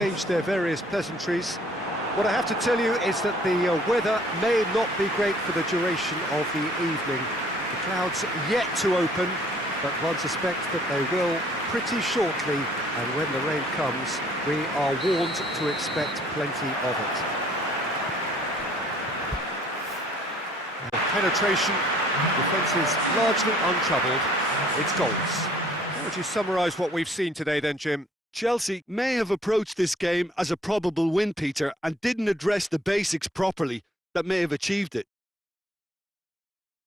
Change their various pleasantries. What I have to tell you is that the weather may not be great for the duration of the evening. The clouds yet to open, but one suspects that they will pretty shortly, and when the rain comes, we are warned to expect plenty of it. Penetration, defence is largely untroubled, it's goals. How would you summarise what we've seen today then, Jim? Chelsea may have approached this game as a probable win, Peter, and didn't address the basics properly that may have achieved it.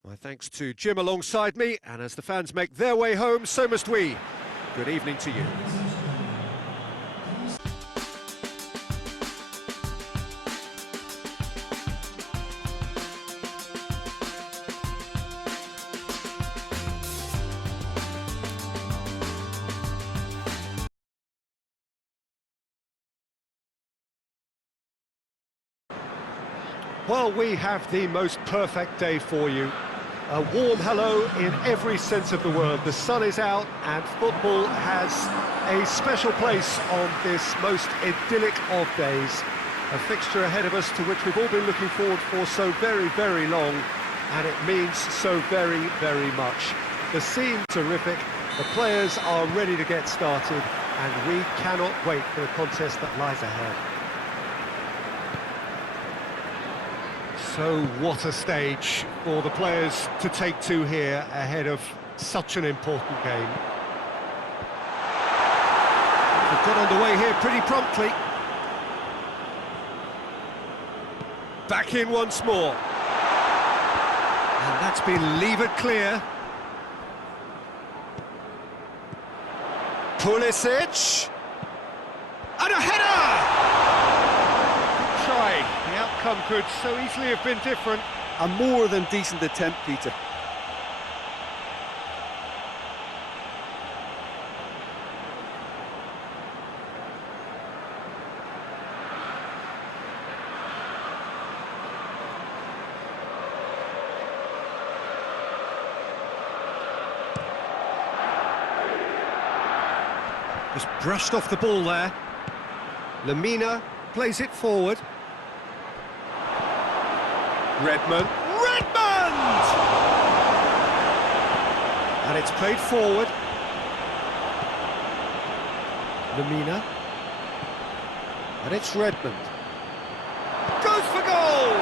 My thanks to Jim alongside me, and as the fans make their way home, so must we. Good evening to you. Well, we have the most perfect day for you. A warm hello in every sense of the word. The sun is out and football has a special place on this most idyllic of days. A fixture ahead of us to which we've all been looking forward for so very, very long, and it means so very, very much. The scene's terrific, the players are ready to get started, and we cannot wait for the contest that lies ahead. So what a stage for the players to take to here ahead of such an important game. We've got underway here pretty promptly. Back in once more. And that's been levered clear. Pulisic. And a header! Try. The outcome could so easily have been different. A more than decent attempt, Peter. Just brushed off the ball there. Lamina plays it forward. Redmond! And it's played forward. Lamina. And it's Redmond. Goes for goal!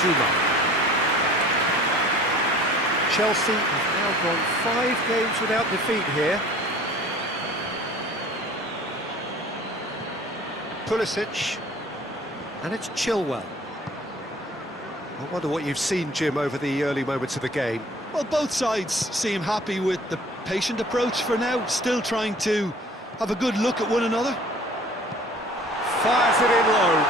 Zuma. Chelsea have now gone 5 games without defeat here. Pulisic, and it's Chilwell. I wonder what you've seen, Jim, over the early moments of the game. Well, both sides seem happy with the patient approach for now, still trying to have a good look at one another. Fires it in low.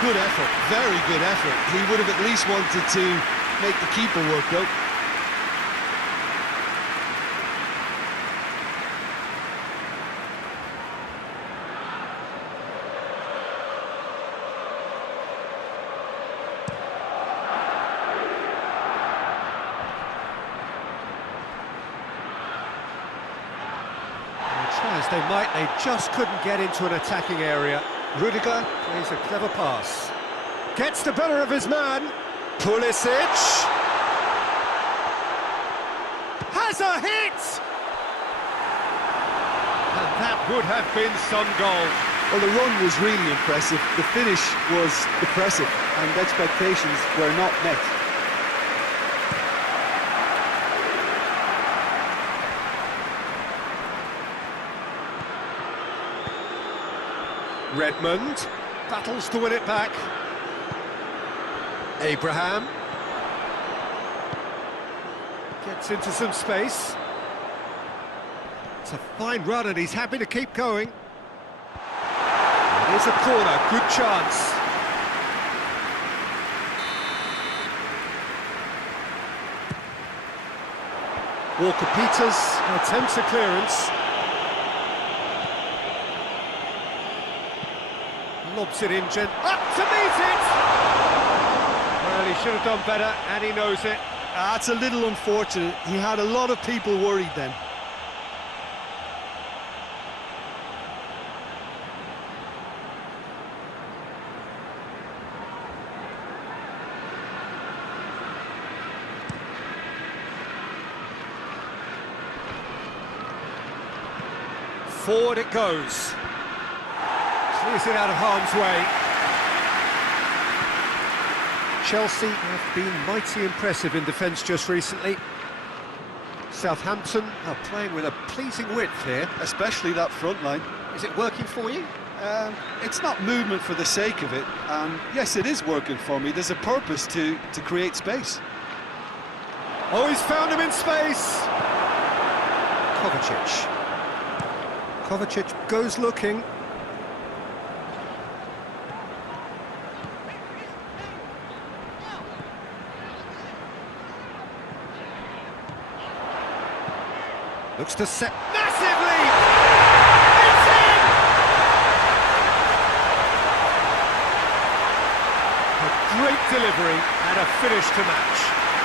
Good effort, very good effort. He would have at least wanted to make the keeper work, though. Try as they might, they just couldn't get into an attacking area. Rudiger plays a clever pass. Gets the better of his man. Pulisic. Has a hit! And that would have been some goal. Well, the run was really impressive. The finish was depressive, and expectations were not met. Redmond battles to win it back. Abraham gets into some space. It's a fine run and he's happy to keep going. It is a corner, good chance. Walker-Peters attempts a clearance. Lobs it in, up to meet it! Well, he should have done better, and he knows it. That's a little unfortunate. He had a lot of people worried then. Forward it goes. Clears it out of harm's way. Chelsea have been mighty impressive in defence just recently. Southampton are playing with a pleasing width here. Especially that front line. Is it working for you? It's not movement for the sake of it. Yes, it is working for me. There's a purpose to create space. Oh, he's found him in space! Kovacic. Kovacic goes looking. Looks to set massively! It's in! A great delivery and a finish to match.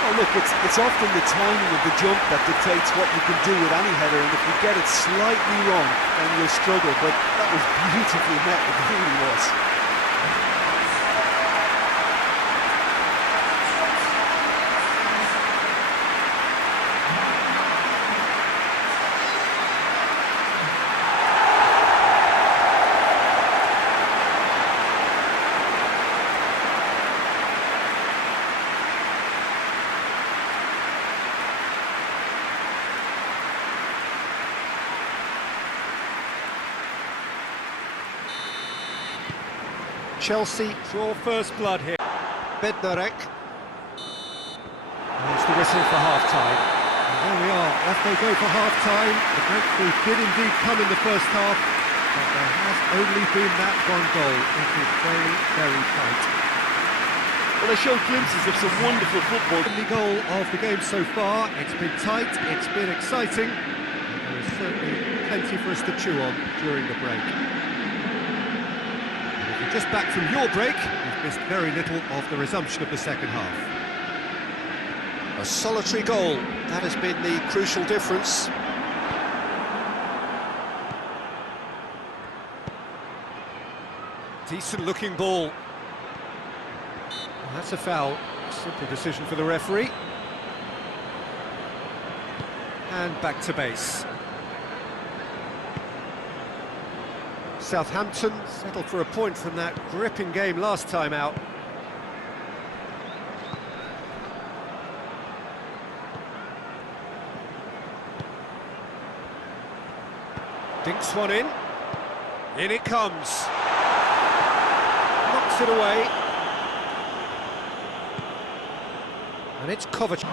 Oh, look, it's often the timing of the jump that dictates what you can do with any header, and if you get it slightly wrong, then you'll struggle, but that was beautifully met, it really was. Chelsea draw first blood here. Bednarek. There's the whistle for half-time. And there we are, off they go for half-time. The breakthrough did indeed come in the first half, but there has only been that one goal. It is very, very tight. Well, they showed glimpses of some wonderful football. The goal of the game so far. It's been tight, it's been exciting, and there is certainly plenty for us to chew on during the break. Just back from your break, you've missed very little of the resumption of the second half. A solitary goal, that has been the crucial difference. Decent looking ball. That's a foul, simple decision for the referee. And back to base. Southampton settled for a point from that gripping game last time out. Dinks one in. In it comes. Knocks it away. And it's Kovacic.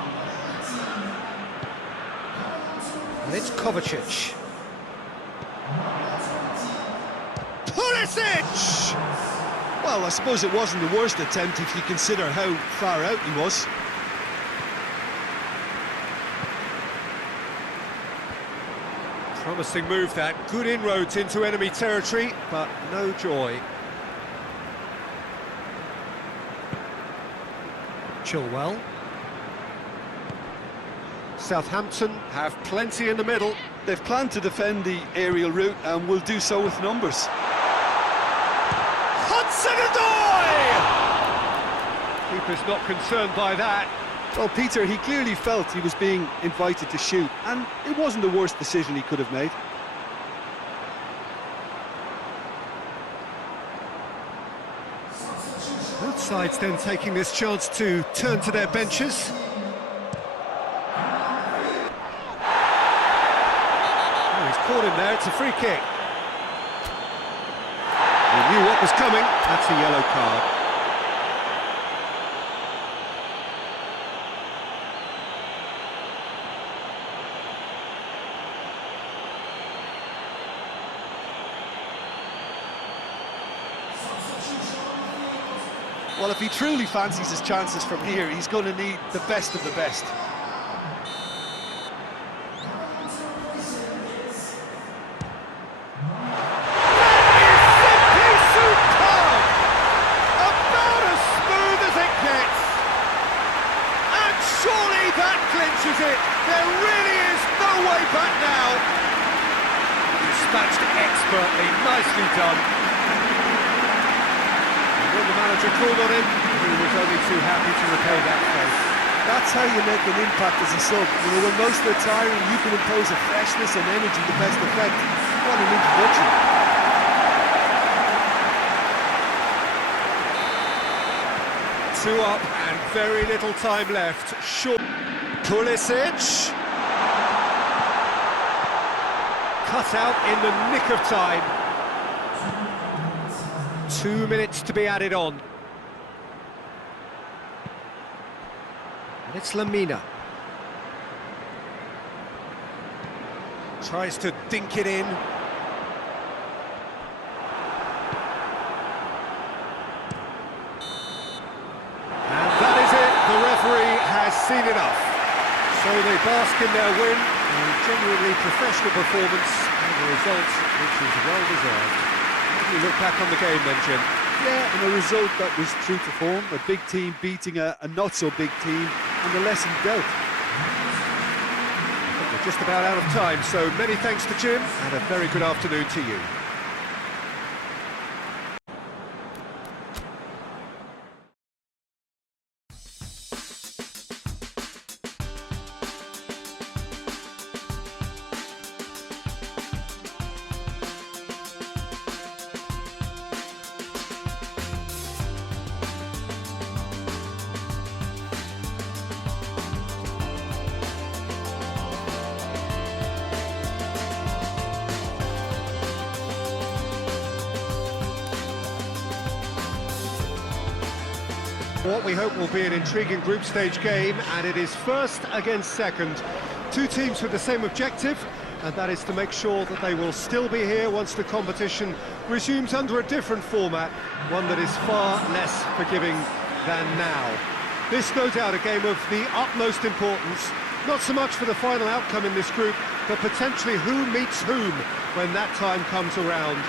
And it's Kovacic. Pulisic! Well, I suppose it wasn't the worst attempt if you consider how far out he was. Promising move that, good inroads into enemy territory, but no joy. Chilwell. Southampton have plenty in the middle. They've planned to defend the aerial route and will do so with numbers. Hudson-Odoi! Keeper's not concerned by that. Well, Peter, he clearly felt he was being invited to shoot, and it wasn't the worst decision he could have made. Both sides then taking this chance to turn to their benches. Oh, he's caught him there, it's a free kick. He knew what was coming, that's a yellow card. Well, if he truly fancies his chances from here, he's going to need the best of the best. referee called on him. He was only too happy to repay that face. That's how you make an impact as a sub. You know, when most are tiring, you can impose a freshness and energy to best effect. What an introduction. Two up and very little time left. Short. Pulisic. Cut out in the nick of time. 2 minutes to be added on. And it's Lamina. Tries to dink it in. And that is it. The referee has seen enough. So they bask in their win. A genuinely professional performance and a result which is well deserved. How do you look back on the game then, Jim? Yeah, and a result that was true to form. A big team beating a not-so-big team, and the lesson dealt. We're just about out of time, so many thanks to Jim, and a very good afternoon to you. What we hope will be an intriguing group stage game, and it is first against second. Two teams with the same objective, and that is to make sure that they will still be here once the competition resumes under a different format, one that is far less forgiving than now. This, no doubt, a game of the utmost importance, not so much for the final outcome in this group, but potentially who meets whom when that time comes around.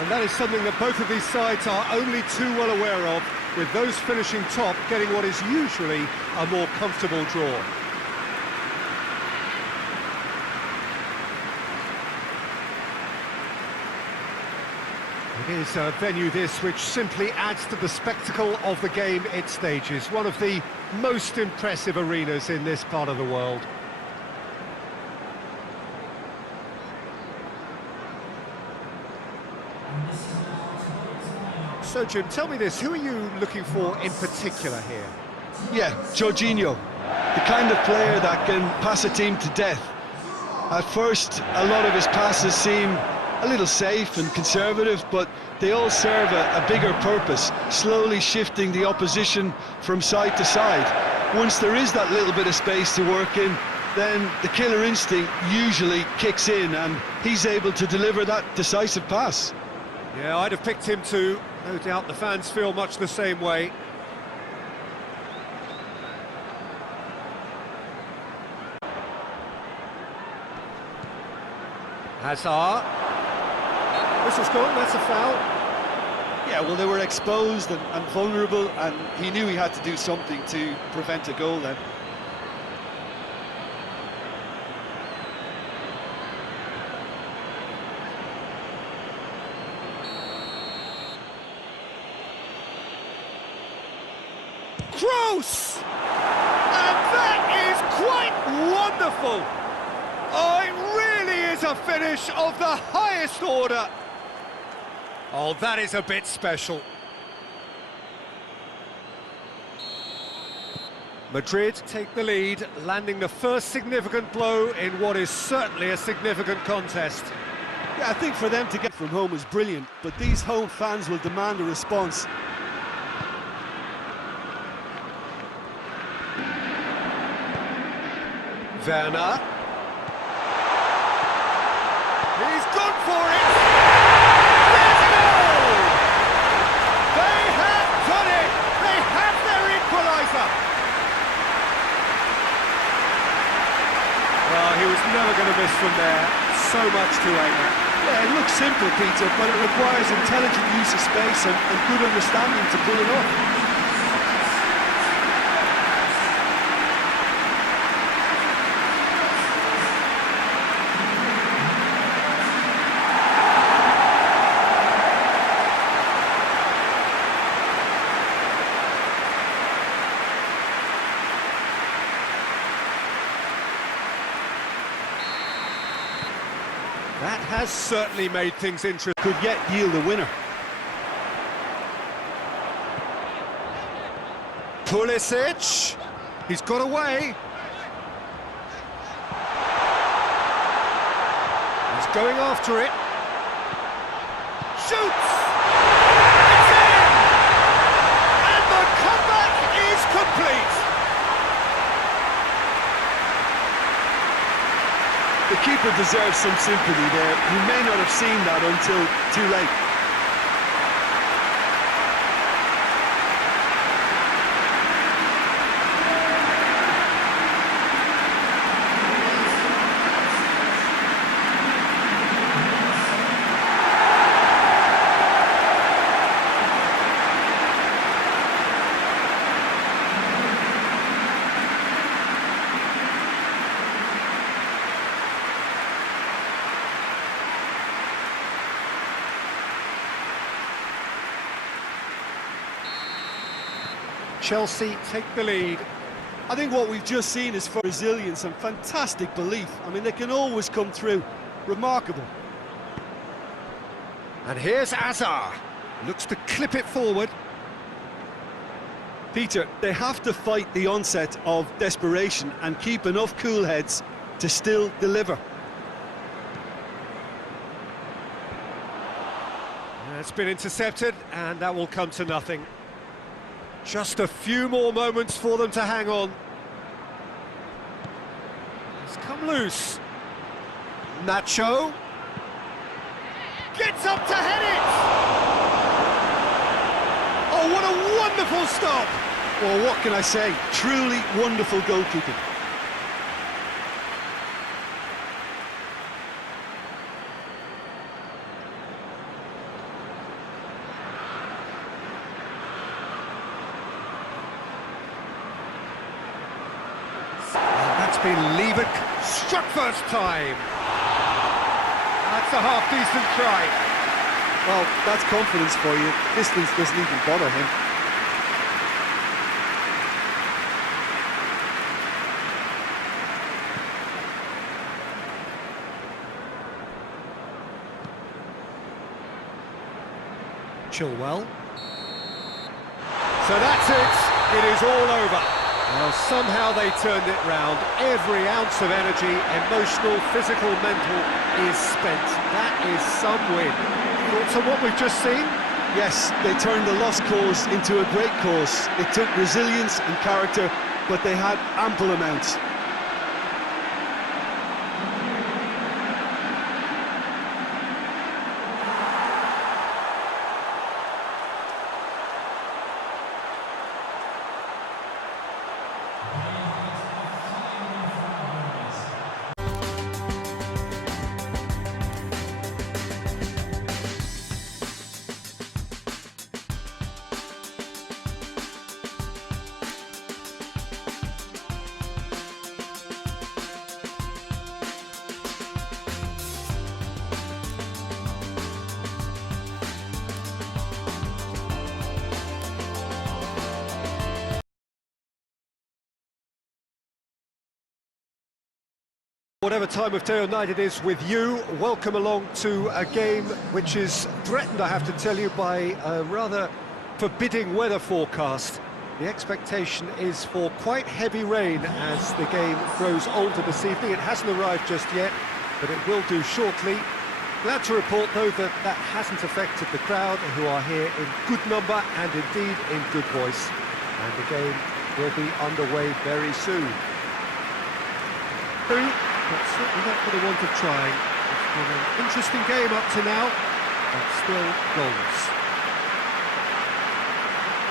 And that is something that both of these sides are only too well aware of, with those finishing top getting what is usually a more comfortable draw. It is a venue this which simply adds to the spectacle of the game it stages, one of the most impressive arenas in this part of the world. So, Jim, tell me this, who are you looking for in particular here? Yeah, Jorginho, the kind of player that can pass a team to death. At first, a lot of his passes seem a little safe and conservative, but they all serve a bigger purpose, slowly shifting the opposition from side to side. Once there is that little bit of space to work in, then the killer instinct usually kicks in, and he's able to deliver that decisive pass. Yeah, I'd have picked him too. No doubt the fans feel much the same way. Hazard. This is gone, that's a foul. Yeah, well, they were exposed and vulnerable, and he knew he had to do something to prevent a goal then. Gross! And that is quite wonderful! Oh, it really is a finish of the highest order! Oh, that is a bit special. Madrid take the lead, landing the first significant blow in what is certainly a significant contest. Yeah, I think for them to get from home is brilliant, but these home fans will demand a response. Werner. He's gone for it! There's a goal! They have done it! They have their equaliser! Well, he was never going to miss from there. So much to aim at. Yeah, it looks simple, Peter, but it requires intelligent use of space and good understanding to pull it off. has certainly made things interesting. Could yet yield a winner. Pulisic, he's got away. He's going after it. Shoots! It's in! And the comeback is complete! The keeper deserves some sympathy there. You may not have seen that until too late. Chelsea take the lead. I think what we've just seen is for resilience and fantastic belief. I mean, they can always come through. Remarkable. And here's Azar. Looks to clip it forward. Peter, they have to fight the onset of desperation and keep enough cool heads to still deliver. It's been intercepted, and that will come to nothing. Just a few more moments for them to hang on. It's come loose. Nacho gets up to head it! Oh, what a wonderful stop! Well, what can I say? Truly wonderful goalkeeping. That's been Liebert, struck first time. That's a half-decent try. Well, that's confidence for you. Distance doesn't even bother him. Chilwell. So that's it. It is all over. Well, somehow they turned it round. Every ounce of energy, emotional, physical, mental, is spent. That is some win. Thoughts on what we've just seen? Yes, they turned the lost cause into a great cause. It took resilience and character, but they had ample amounts. Whatever time of day or night it is with you, welcome along to a game which is threatened, I have to tell you, by a rather forbidding weather forecast. The expectation is for quite heavy rain as the game grows older this evening. It hasn't arrived just yet, but it will do shortly. Glad to report, though, that that hasn't affected the crowd, who are here in good number and indeed in good voice. And the game will be underway very soon. But certainly not for the want of trying. It's been an interesting game up to now, but still goals.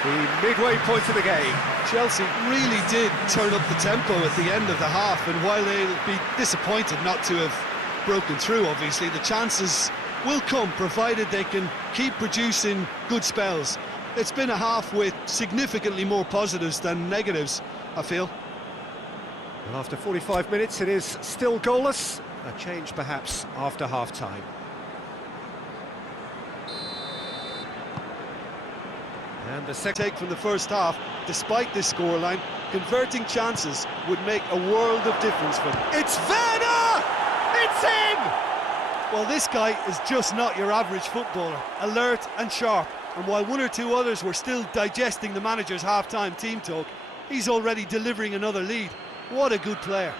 The midway point of the game. Chelsea really did turn up the tempo at the end of the half, and while they'll be disappointed not to have broken through, obviously, the chances will come, provided they can keep producing good spells. It's been a half with significantly more positives than negatives, I feel. Well, after 45 minutes, it is still goalless. A change, perhaps, after half-time. And the second take from the first half, despite this scoreline, converting chances would make a world of difference for them. It's Werner! It's in! Well, this guy is just not your average footballer, alert and sharp. And while one or two others were still digesting the manager's half-time team talk, he's already delivering another lead. What a good player.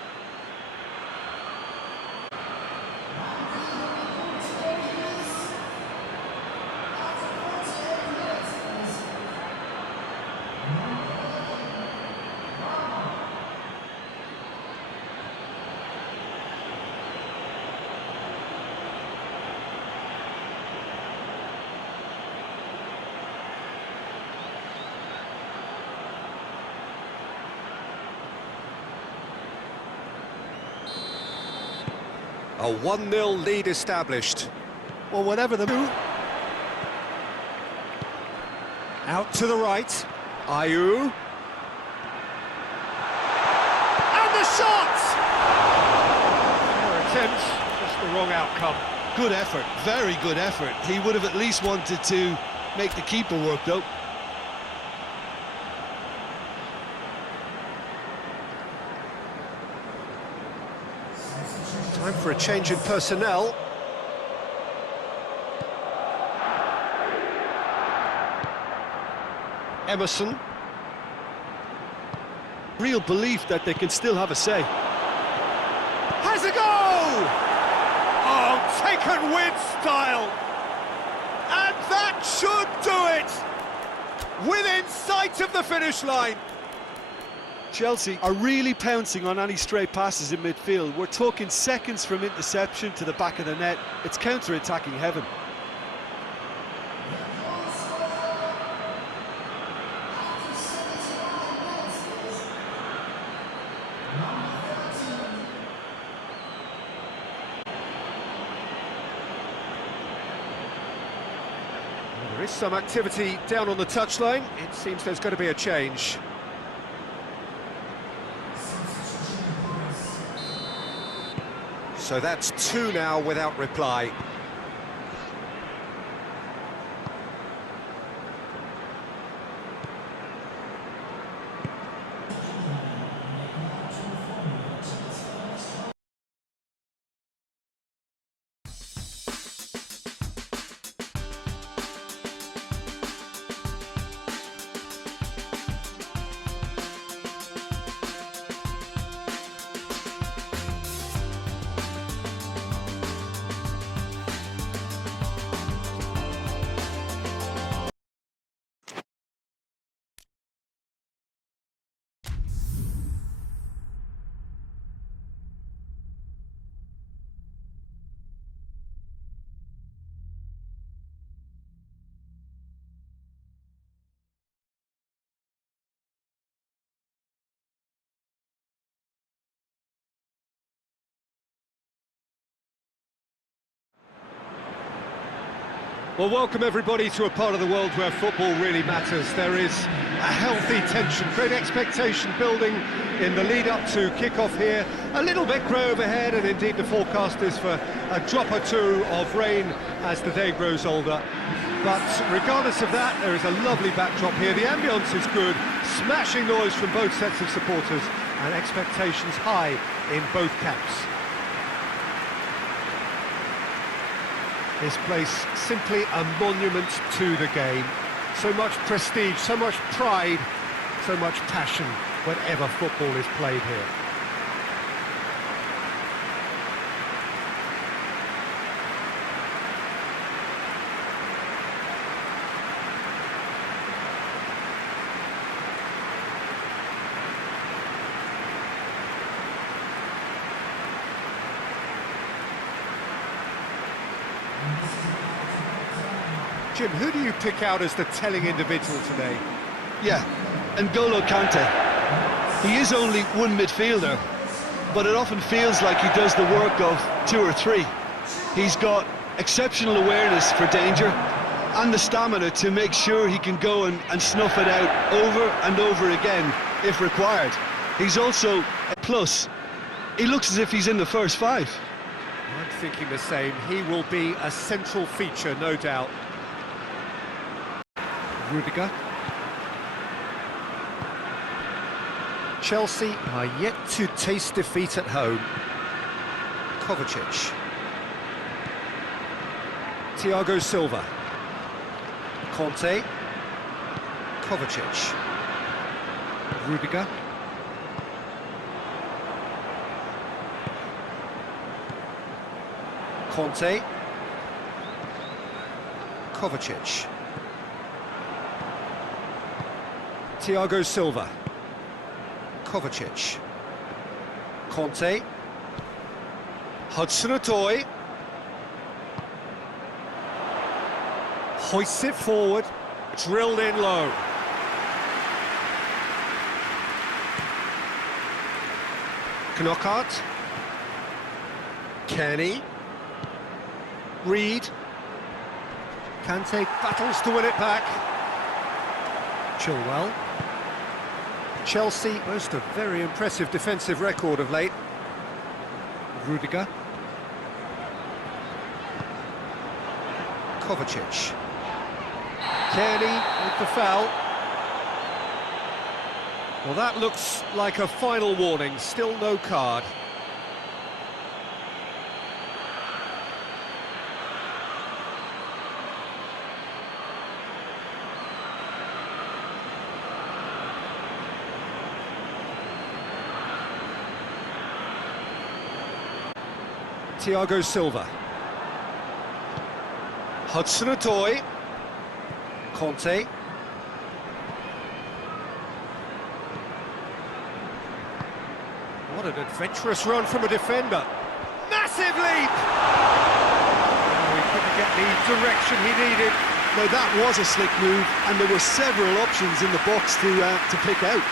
A 1-0 lead established. Well, whatever the move. Out to the right. Ayew. And the shot! Fair attempt, just the wrong outcome. Good effort, very good effort. He would have at least wanted to make the keeper work, though. Time for a change in personnel. Emerson. Real belief that they can still have a say. Has a go! Oh, taken with style! And that should do it! Within sight of the finish line! Chelsea are really pouncing on any stray passes in midfield. We're talking seconds from interception to the back of the net. It's counter-attacking heaven. There is some activity down on the touchline. It seems there's going to be a change. So that's two now without reply. Well, welcome everybody to a part of the world where football really matters. There is a healthy tension, great expectation building in the lead-up to kick-off here. A little bit grey overhead, and indeed the forecast is for a drop or two of rain as the day grows older. But regardless of that, there is a lovely backdrop here. The ambience is good, smashing noise from both sets of supporters, and expectations high in both camps. This place simply a monument to the game. So much prestige, so much pride, so much passion whenever football is played here. Jim, who do you pick out as the telling individual today? Yeah, N'Golo Kante. He is only one midfielder, but it often feels like he does the work of two or three. He's got exceptional awareness for danger and the stamina to make sure he can go and snuff it out over and over again if required. He's also a plus. He looks as if he's in the first five. I'm thinking the same. He will be a central feature, no doubt. Rudiger. Chelsea are yet to taste defeat at home. Kovacic. Thiago Silva. Conte. Kovacic. Rudiger. Conte. Kovacic. Thiago Silva. Kovacic. Conte. Hudson-Odoi. Hoists it forward. Drilled in low. Knockout. Kenny. Reed. Kante battles to win it back. Chilwell. Chelsea boast a very impressive defensive record of late. Rudiger. Kovacic. Kenny with the foul. Well, that looks like a final warning. Still no card. Thiago Silva. Hudson-Odoi. Conte. What an adventurous run from a defender. Massive leap! Oh, he couldn't get the direction he needed. Now that was a slick move, and there were several options in the box to pick out.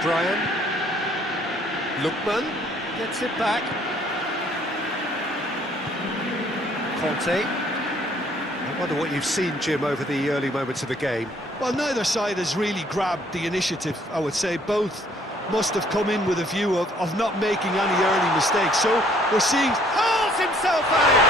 Brian. Lookman gets it back. Conte. I wonder what you've seen, Jim, over the early moments of the game. Well, neither side has really grabbed the initiative, I would say. Both must have come in with a view of not making any early mistakes. So we're seeing... Hurls himself at it!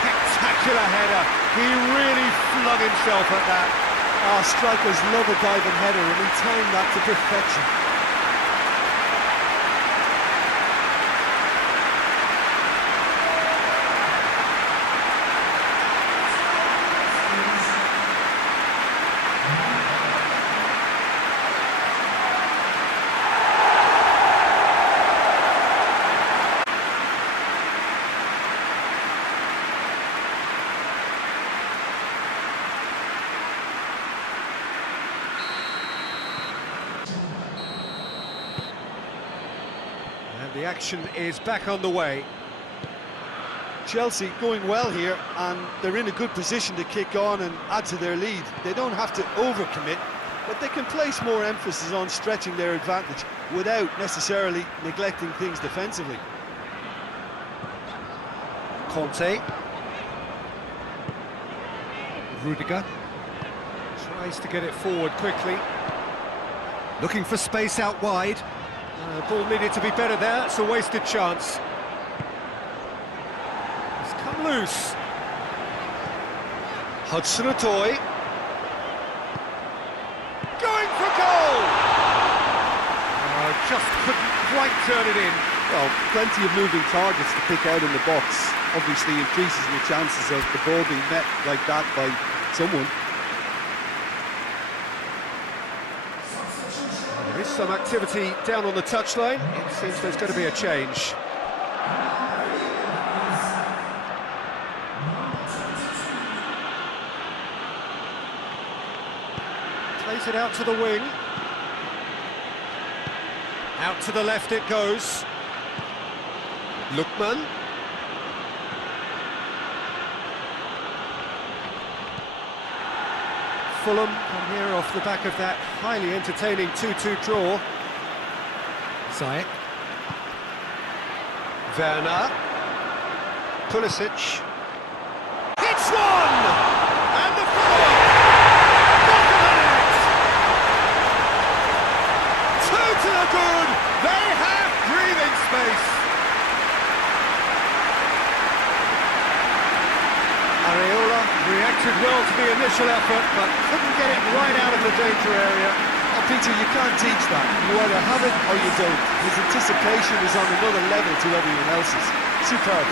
Spectacular header. He really flung himself at that. Strikers love a diving header, and he timed that to perfection. The action is back on the way. Chelsea going well here, and they're in a good position to kick on and add to their lead. They don't have to overcommit, but they can place more emphasis on stretching their advantage without necessarily neglecting things defensively. Conte. Rudiger tries to get it forward quickly. Looking for space out wide. Ball needed to be better there, it's a wasted chance. It's come loose. Hudson-Odoi. Going for goal! Just couldn't quite turn it in. Well, plenty of moving targets to pick out in the box. Obviously increases the chances of the ball being met like that by someone. There is some activity down on the touchline. It seems there's going to be a change. Plays it out to the wing. Out to the left it goes. Lookman. Fulham come here off the back of that highly entertaining 2-2 draw. Ziyech. Werner. Pulisic. Hits one! And the follow-up! Back of the net! for good! They have breathing space! Areola reacted well to the initial effort, but couldn't get it right out of the danger area. Oh, Peter, you can't teach that. You either have it or you don't. His anticipation is on another level to everyone else's. Superb.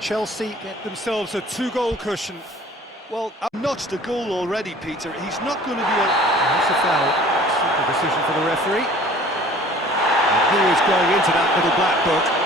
Chelsea get themselves a two-goal cushion. Well, I've notched a goal already, Peter. He's not going to be That's a foul. Simple decision for the referee. And he is going into that little black book.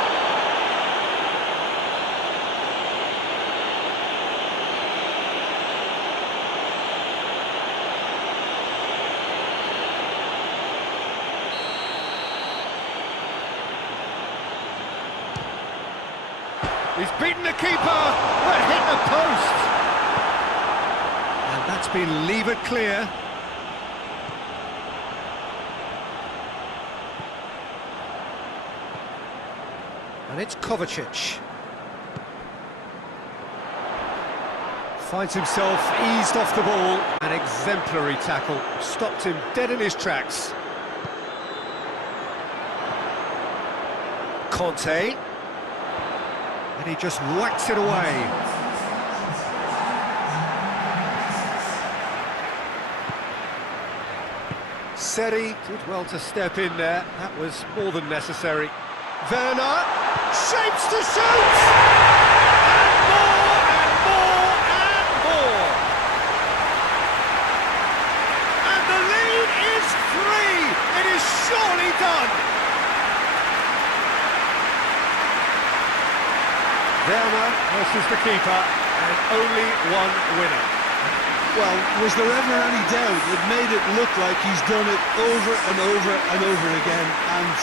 He's beaten the keeper, but hit the post. And that's been levered clear. And it's Kovacic. Finds himself eased off the ball. An exemplary tackle. Stopped him dead in his tracks. Conte. And he just whacks it away. Seri did well to step in there. That was more than necessary. Werner shapes to shoot! And more, and more, and more! And the lead is 3! It is surely done! Werner versus the keeper, and only one winner. Well, was there ever any doubt? It made it look like he's done it over and over and over again, and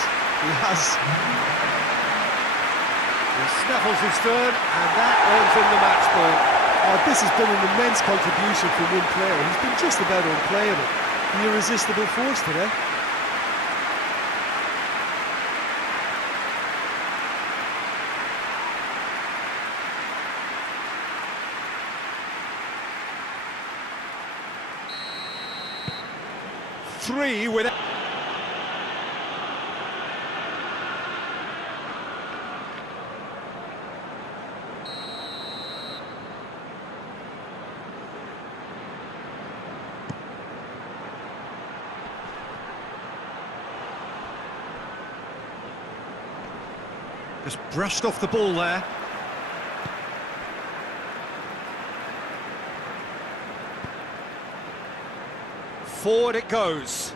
he has. He snaffles his third, and that earns him the match ball. This has been an immense contribution from one player. He's been just about unplayable. The irresistible force today. Three without... Just brushed off the ball there. Forward it goes.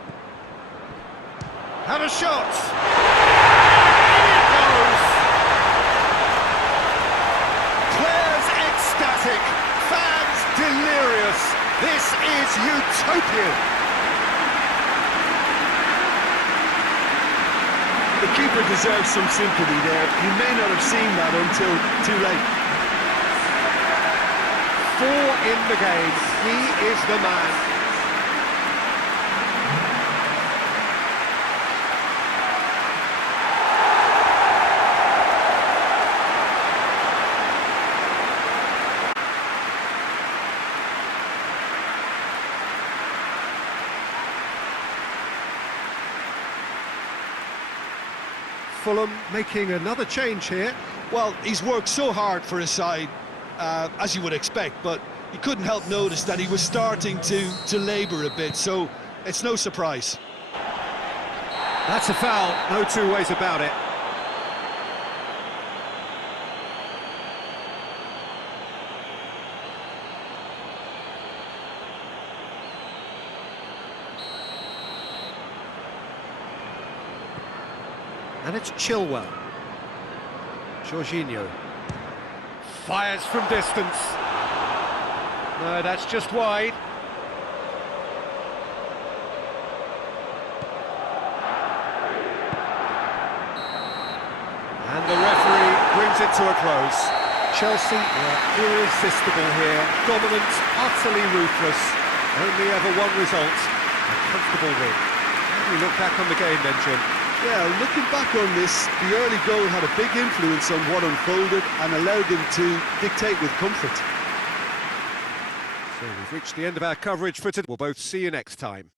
Have a shot! In it goes! Players ecstatic, fans delirious. This is utopian. The keeper deserves some sympathy there. He may not have seen that until too late. 4 in the game. He is the man. Fulham making another change here. Well, he's worked so hard for his side, as you would expect, but you couldn't help notice that he was starting to labour a bit, so it's no surprise. That's a foul, no two ways about it. And it's Chilwell. Jorginho. Fires from distance. No, that's just wide. brings it to a close. Chelsea were irresistible here, dominant, utterly ruthless, only ever one result, a comfortable win. How do you look back on the game then, Jim? Yeah, looking back on this, the early goal had a big influence on what unfolded and allowed them to dictate with comfort. So we've reached the end of our coverage for today. We'll both see you next time.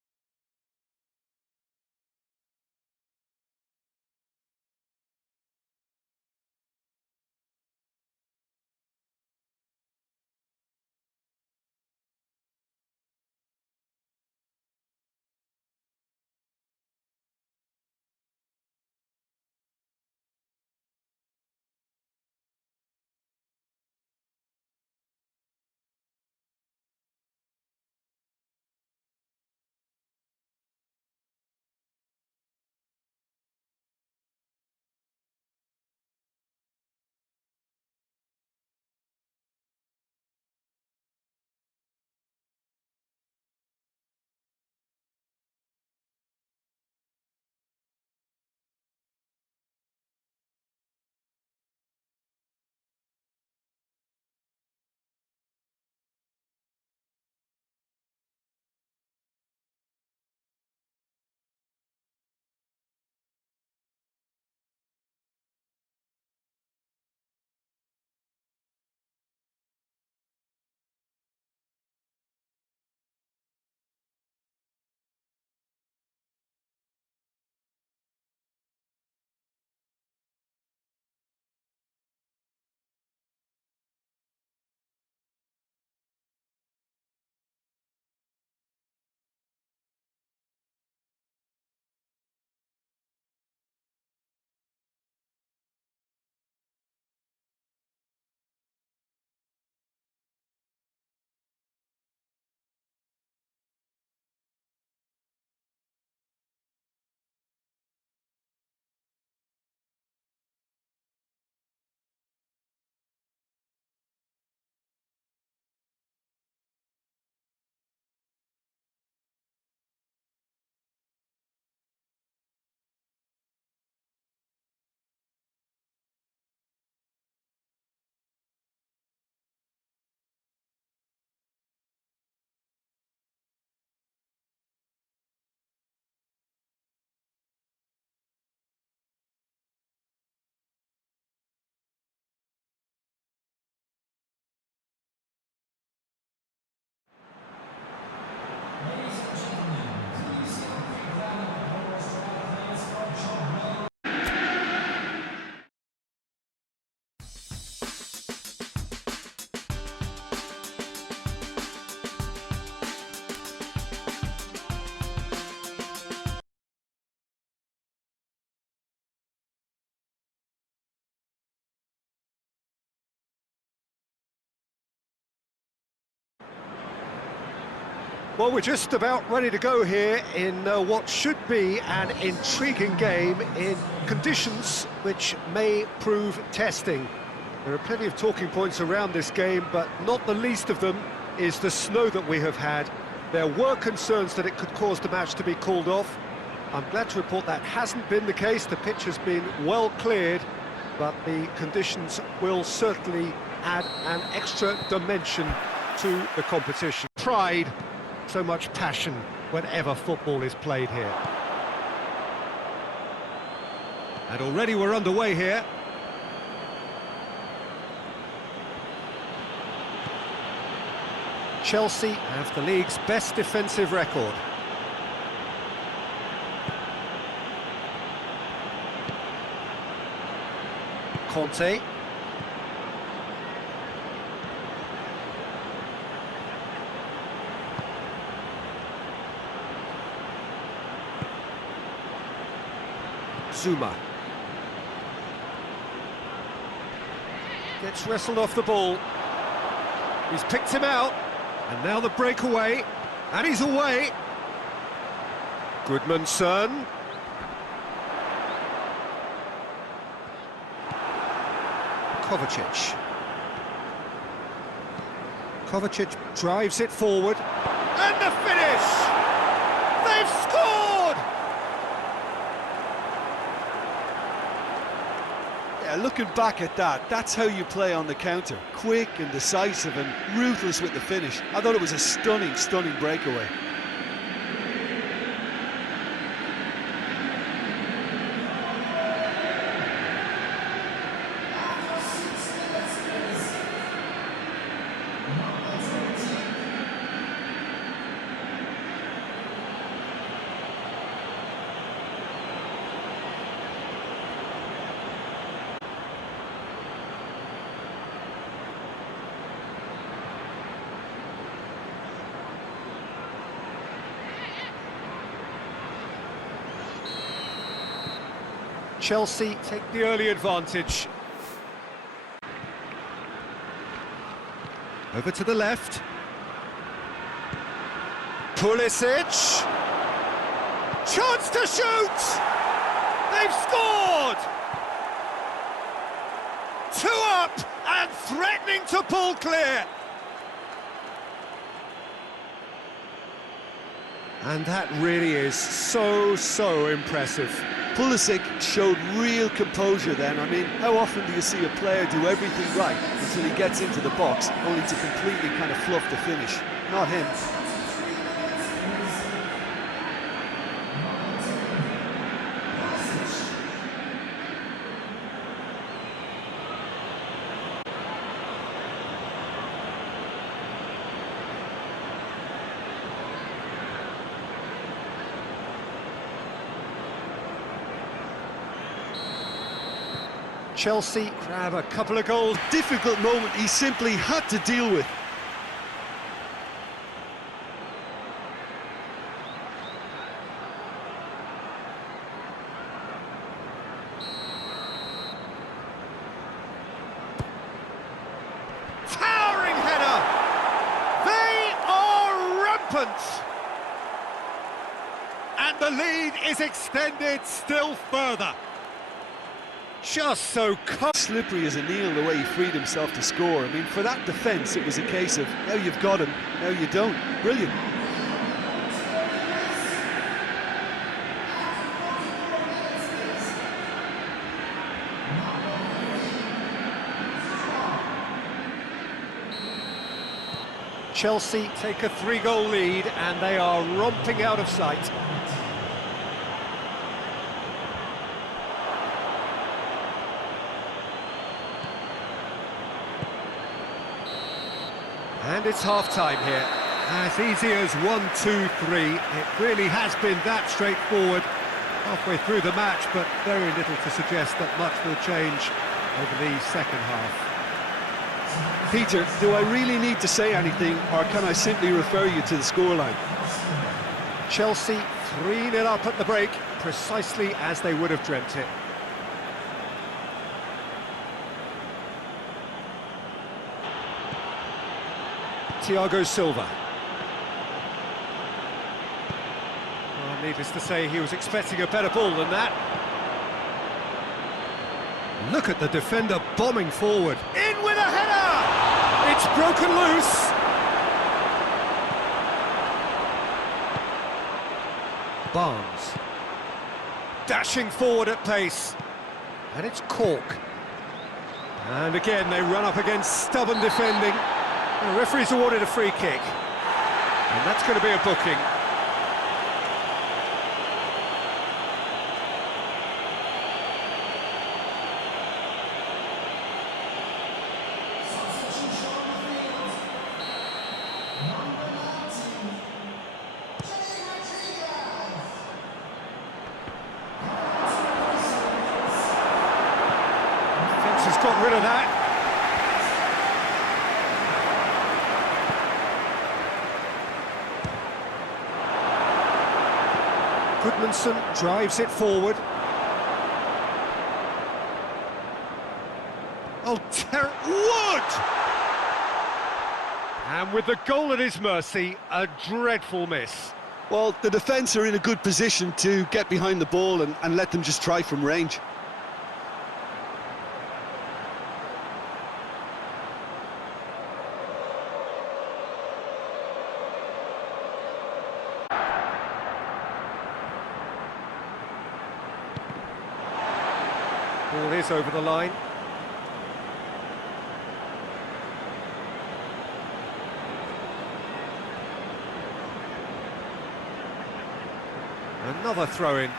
Well, we're just about ready to go here in what should be an intriguing game in conditions which may prove testing. There are plenty of talking points around this game, but not the least of them is the snow that we have had. There were concerns that it could cause the match to be called off. I'm glad to report that hasn't been the case. The pitch has been well cleared, but the conditions will certainly add an extra dimension to the competition. Pride. So much passion whenever football is played here. And already we're underway here. Chelsea have the league's best defensive record. Conte. Zuma gets wrestled off the ball. He's picked him out, and now the breakaway, and he's away. Goodmanson. Kovacic. Kovacic drives it forward, and the finish! They've scored! Yeah, looking back at that, that's how you play on the counter. Quick and decisive and ruthless with the finish. I thought it was a stunning, stunning breakaway. Chelsea take the early advantage. Over to the left. Pulisic. Chance to shoot! They've scored! 2 up and threatening to pull clear. And that really is so impressive. Pulisic showed real composure then. I mean, how often do you see a player do everything right until he gets into the box, only to completely kind of fluff the finish? Not him. Chelsea grab a couple of goals. Difficult moment he simply had to deal with. Towering header! They are rampant! And the lead is extended still further. Just so slippery as a Neil the way he freed himself to score. I mean, for that defence, it was a case of now you've got him, now you don't. Brilliant. Chelsea take a 3-goal lead and they are romping out of sight. And it's half-time here. As easy as 1-2-3. It really has been that straightforward halfway through the match, but very little to suggest that much will change over the second half. Peter, do I really need to say anything, or can I simply refer you to the scoreline? Chelsea 3-0 up at the break, precisely as they would have dreamt it. Thiago Silva. Well, needless to say, he was expecting a better ball than that. Look at the defender bombing forward. In with a header! It's broken loose. Barnes. Dashing forward at pace. And it's Cork. And again, they run up against stubborn defending. The referee's awarded a free kick, and that's going to be a booking. Fence has got rid of that. Goodmanson drives it forward. Oh, Wood! And with the goal at his mercy, a dreadful miss. Well, the defence are in a good position to get behind the ball and let them just try from range. Ball is over the line. Another throw-in.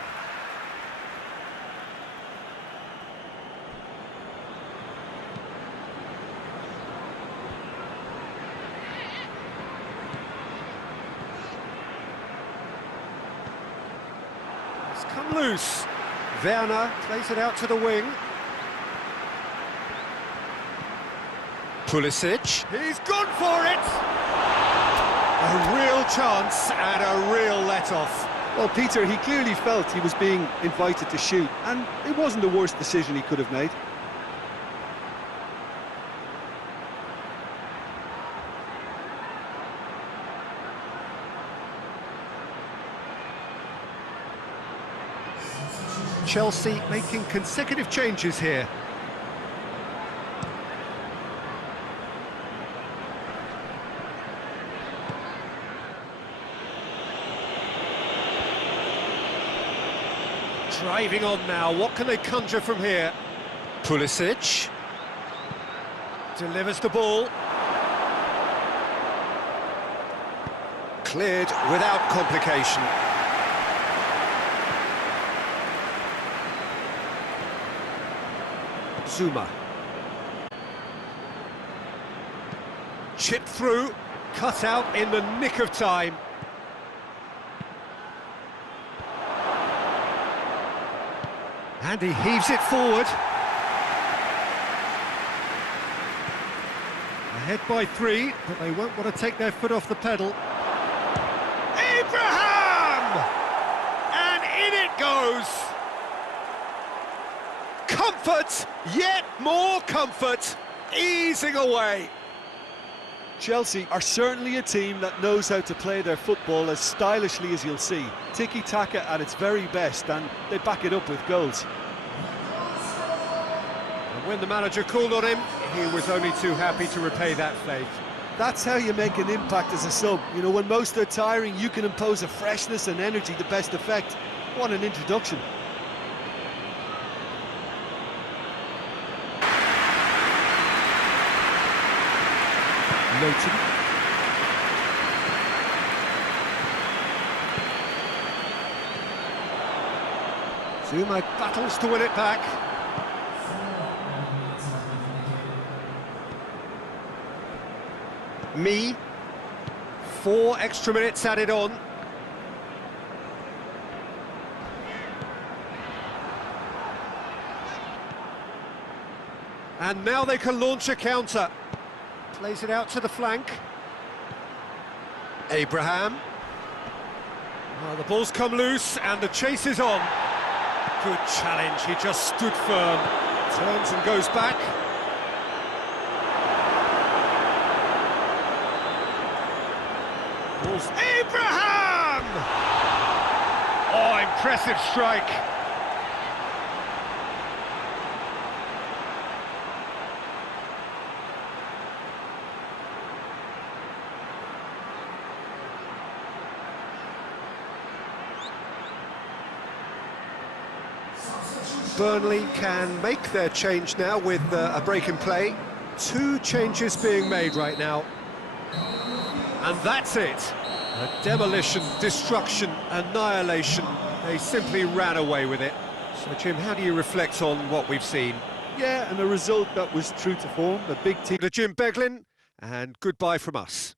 It's come loose. Werner plays it out to the wing. Pulisic. He's gone for it! A real chance and a real let-off. Well, Peter, he clearly felt he was being invited to shoot, and it wasn't the worst decision he could have made. Chelsea making consecutive changes here. Driving on now, what can they conjure from here? Pulisic delivers the ball. Cleared without complication. Zuma. Chipped through, cut out in the nick of time. And he heaves it forward. Ahead by 3, but they won't want to take their foot off the pedal. Abraham! And in it goes! Comfort, yet more comfort, easing away. Chelsea are certainly a team that knows how to play their football as stylishly as you'll see. Tiki-taka at its very best, and they back it up with goals. And when the manager called on him, he was only too happy to repay that faith. That's how you make an impact as a sub. You know, when most are tiring, you can impose a freshness and energy to best effect. What an introduction. Leighton. Zuma battles to win it back. Me. 4 extra minutes added on. And now they can launch a counter. Plays it out to the flank. Abraham. Well, the ball's come loose and the chase is on. Good challenge, he just stood firm. Turns and goes back. Ball's Abraham! Oh, impressive strike. Burnley can make their change now with a break in play. 2 changes being made right now. And that's it. A demolition, destruction, annihilation. They simply ran away with it. So, Jim, how do you reflect on what we've seen? Yeah, and a result that was true to form. A big team. To Jim Beglin, and goodbye from us.